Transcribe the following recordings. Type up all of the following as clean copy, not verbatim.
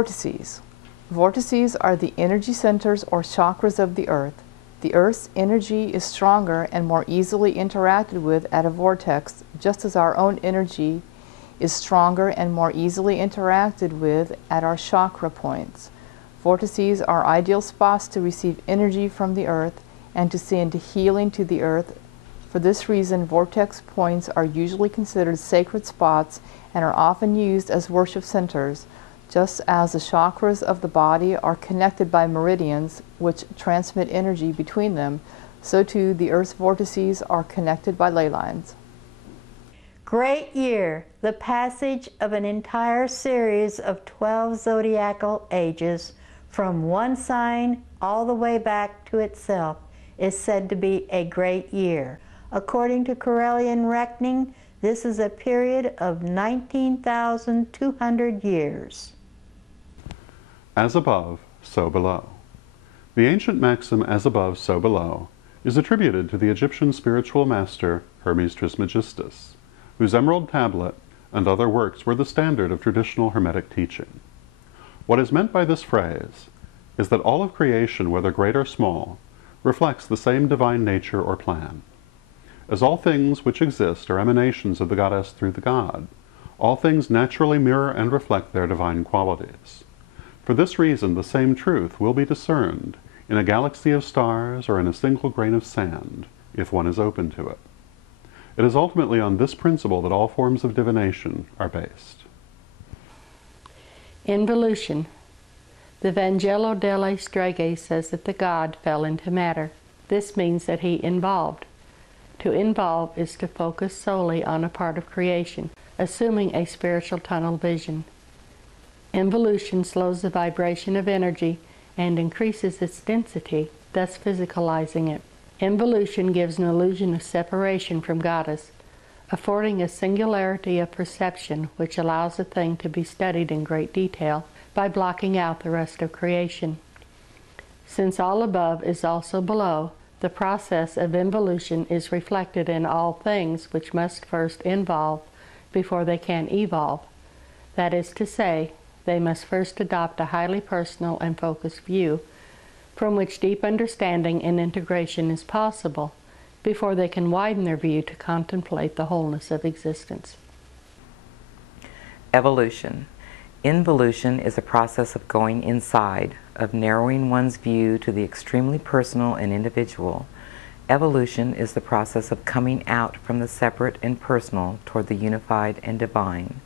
Vortices. Vortices are the energy centers or chakras of the Earth. The Earth's energy is stronger and more easily interacted with at a vortex, just as our own energy is stronger and more easily interacted with at our chakra points. Vortices are ideal spots to receive energy from the Earth and to send healing to the Earth. For this reason, vortex points are usually considered sacred spots and are often used as worship centers. Just as the chakras of the body are connected by meridians, which transmit energy between them, so too the Earth's vortices are connected by ley lines. Great year, the passage of an entire series of 12 zodiacal ages from one sign all the way back to itself is said to be a great year. According to Correllian reckoning, this is a period of 19,200 years. As above, so below. The ancient maxim, as above, so below, is attributed to the Egyptian spiritual master Hermes Trismegistus, whose emerald tablet and other works were the standard of traditional Hermetic teaching. What is meant by this phrase is that all of creation, whether great or small, reflects the same divine nature or plan. As all things which exist are emanations of the goddess through the god, all things naturally mirror and reflect their divine qualities. For this reason, the same truth will be discerned in a galaxy of stars or in a single grain of sand, if one is open to it. It is ultimately on this principle that all forms of divination are based. Involution. The Vangelo delle Streghe says that the god fell into matter. This means that he involved. To involve is to focus solely on a part of creation, assuming a spiritual tunnel vision. Involution slows the vibration of energy and increases its density, thus physicalizing it. Involution gives an illusion of separation from Goddess, affording a singularity of perception which allows a thing to be studied in great detail by blocking out the rest of creation. Since all above is also below, the process of involution is reflected in all things which must first involve before they can evolve. That is to say, they must first adopt a highly personal and focused view, from which deep understanding and integration is possible, before they can widen their view to contemplate the wholeness of existence. Evolution. Involution is a process of going inside, of narrowing one's view to the extremely personal and individual. Evolution is the process of coming out from the separate and personal toward the unified and divine.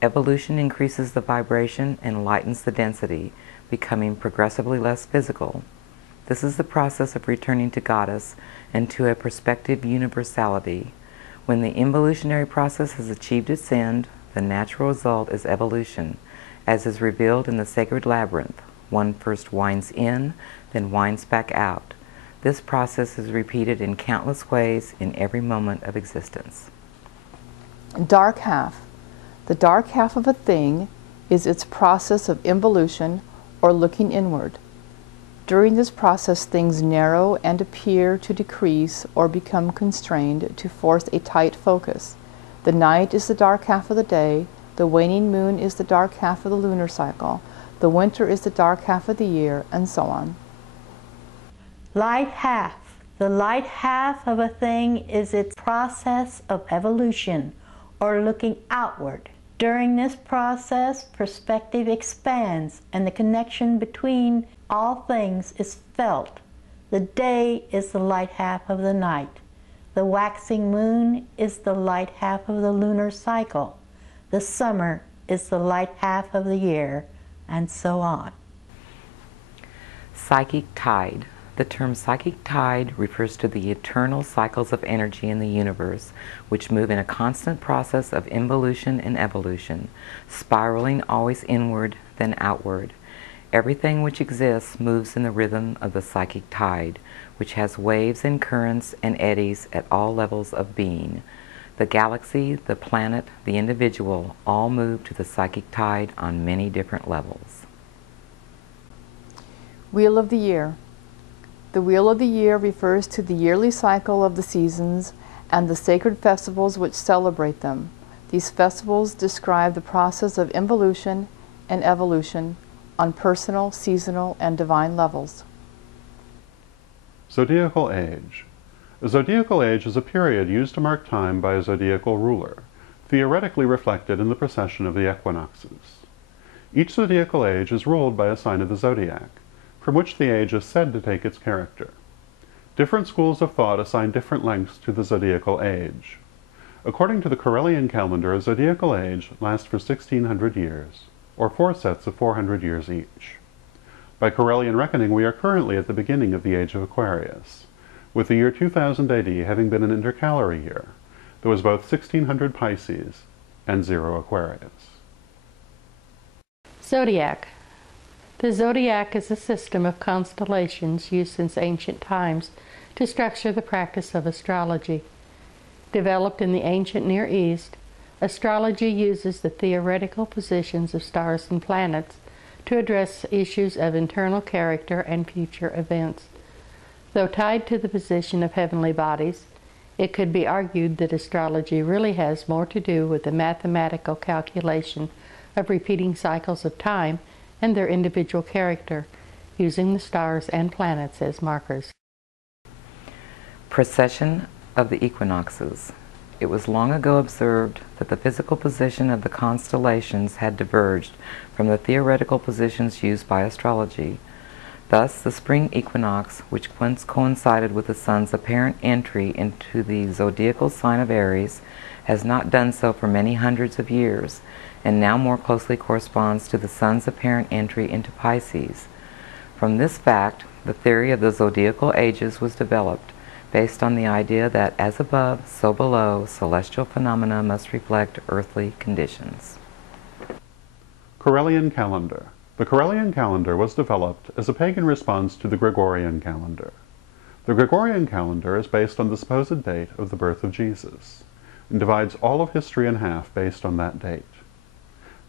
Evolution increases the vibration and lightens the density, becoming progressively less physical. This is the process of returning to Goddess and to a perspective universality. When the involutionary process has achieved its end, the natural result is evolution, as is revealed in the sacred labyrinth. One first winds in, then winds back out. This process is repeated in countless ways in every moment of existence. Dark half. The dark half of a thing is its process of involution or looking inward. During this process, things narrow and appear to decrease or become constrained to force a tight focus. The night is the dark half of the day, the waning moon is the dark half of the lunar cycle, the winter is the dark half of the year, and so on. Light half. The light half of a thing is its process of evolution or looking outward. During this process, perspective expands and the connection between all things is felt. The day is the light half of the night. The waxing moon is the light half of the lunar cycle. The summer is the light half of the year, and so on. Psychic tide. The term psychic tide refers to the eternal cycles of energy in the universe, which move in a constant process of involution and evolution, spiraling always inward, then outward. Everything which exists moves in the rhythm of the psychic tide, which has waves and currents and eddies at all levels of being. The galaxy, the planet, the individual all move to the psychic tide on many different levels. Wheel of the Year. The Wheel of the Year refers to the yearly cycle of the seasons and the sacred festivals which celebrate them. These festivals describe the process of involution and evolution on personal, seasonal, and divine levels. Zodiacal Age. A zodiacal age is a period used to mark time by a zodiacal ruler, theoretically reflected in the precession of the equinoxes. Each zodiacal age is ruled by a sign of the zodiac, from which the age is said to take its character. Different schools of thought assign different lengths to the zodiacal age. According to the Correllian Calendar, a zodiacal age lasts for 1600 years, or 4 sets of 400 years each. By Correllian reckoning, we are currently at the beginning of the age of Aquarius, with the year 2000 AD having been an intercalary year. There was both 1600 Pisces and 0 Aquarius. Zodiac. The zodiac is a system of constellations used since ancient times to structure the practice of astrology. Developed in the ancient Near East, astrology uses the theoretical positions of stars and planets to address issues of internal character and future events. Though tied to the position of heavenly bodies, it could be argued that astrology really has more to do with the mathematical calculation of repeating cycles of time and their individual character, using the stars and planets as markers. Precession of the Equinoxes. It was long ago observed that the physical position of the constellations had diverged from the theoretical positions used by astrology. Thus, the spring equinox, which once coincided with the sun's apparent entry into the zodiacal sign of Aries, has not done so for many hundreds of years, and now more closely corresponds to the sun's apparent entry into Pisces. From this fact, the theory of the zodiacal ages was developed, based on the idea that as above, so below, celestial phenomena must reflect earthly conditions. Correllian Calendar. The Correllian Calendar was developed as a pagan response to the Gregorian Calendar. The Gregorian Calendar is based on the supposed date of the birth of Jesus, and divides all of history in half based on that date.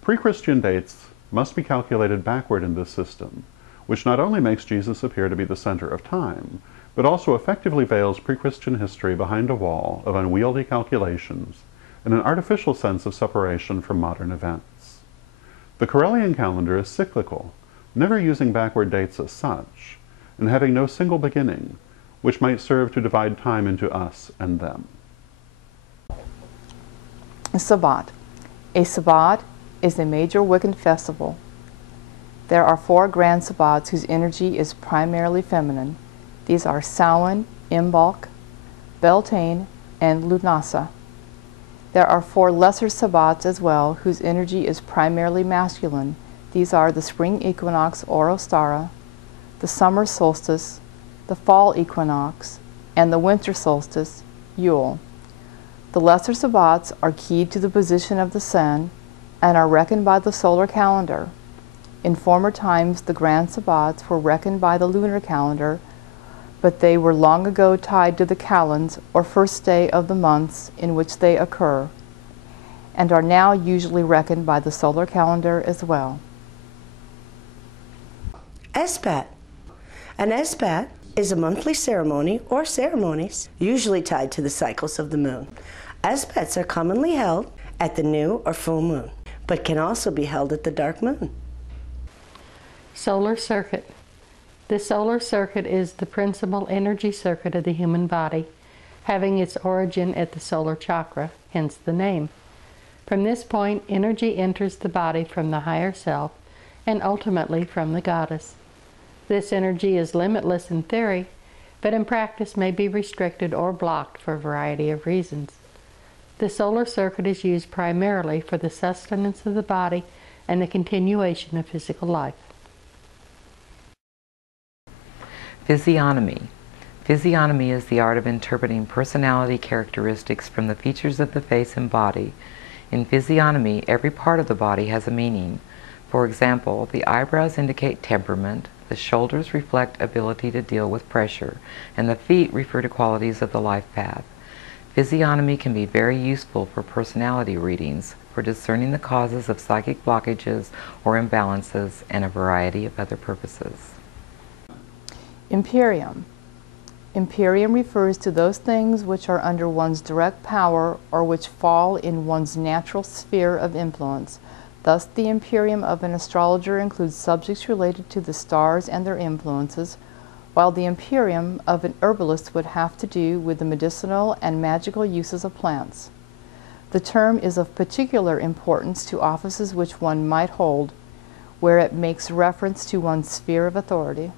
Pre-Christian dates must be calculated backward in this system, which not only makes Jesus appear to be the center of time, but also effectively veils pre-Christian history behind a wall of unwieldy calculations and an artificial sense of separation from modern events. The Correllian calendar is cyclical, never using backward dates as such, and having no single beginning, which might serve to divide time into us and them. Sabbat. A Sabbat is a major Wiccan festival. There are 4 grand Sabbats whose energy is primarily feminine. These are Samhain, Imbolc, Beltane, and Lunasa. There are 4 lesser Sabbats as well, whose energy is primarily masculine. These are the spring equinox, Orostara, the summer solstice, the fall equinox, and the winter solstice, Yule. The lesser Sabbats are keyed to the position of the sun and are reckoned by the solar calendar. In former times, the grand Sabbats were reckoned by the lunar calendar, but they were long ago tied to the kalends, or first day of the months in which they occur, and are now usually reckoned by the solar calendar as well. Sabbat. An Sabbat is a monthly ceremony or ceremonies usually tied to the cycles of the moon. Sabbats are commonly held at the new or full moon, but can also be held at the dark moon. Solar circuit. The solar circuit is the principal energy circuit of the human body, having its origin at the solar chakra, hence the name. From this point, energy enters the body from the higher self and ultimately from the goddess. This energy is limitless in theory, but in practice may be restricted or blocked for a variety of reasons. The solar circuit is used primarily for the sustenance of the body and the continuation of physical life. Physiognomy. Physiognomy is the art of interpreting personality characteristics from the features of the face and body. In physiognomy, every part of the body has a meaning. For example, the eyebrows indicate temperament, the shoulders reflect ability to deal with pressure, and the feet refer to qualities of the life path. Physiognomy can be very useful for personality readings, for discerning the causes of psychic blockages or imbalances, and a variety of other purposes. Imperium. Imperium refers to those things which are under one's direct power or which fall in one's natural sphere of influence. Thus, the Imperium of an astrologer includes subjects related to the stars and their influences, while the Imperium of an herbalist would have to do with the medicinal and magical uses of plants. The term is of particular importance to offices which one might hold, where it makes reference to one's sphere of authority.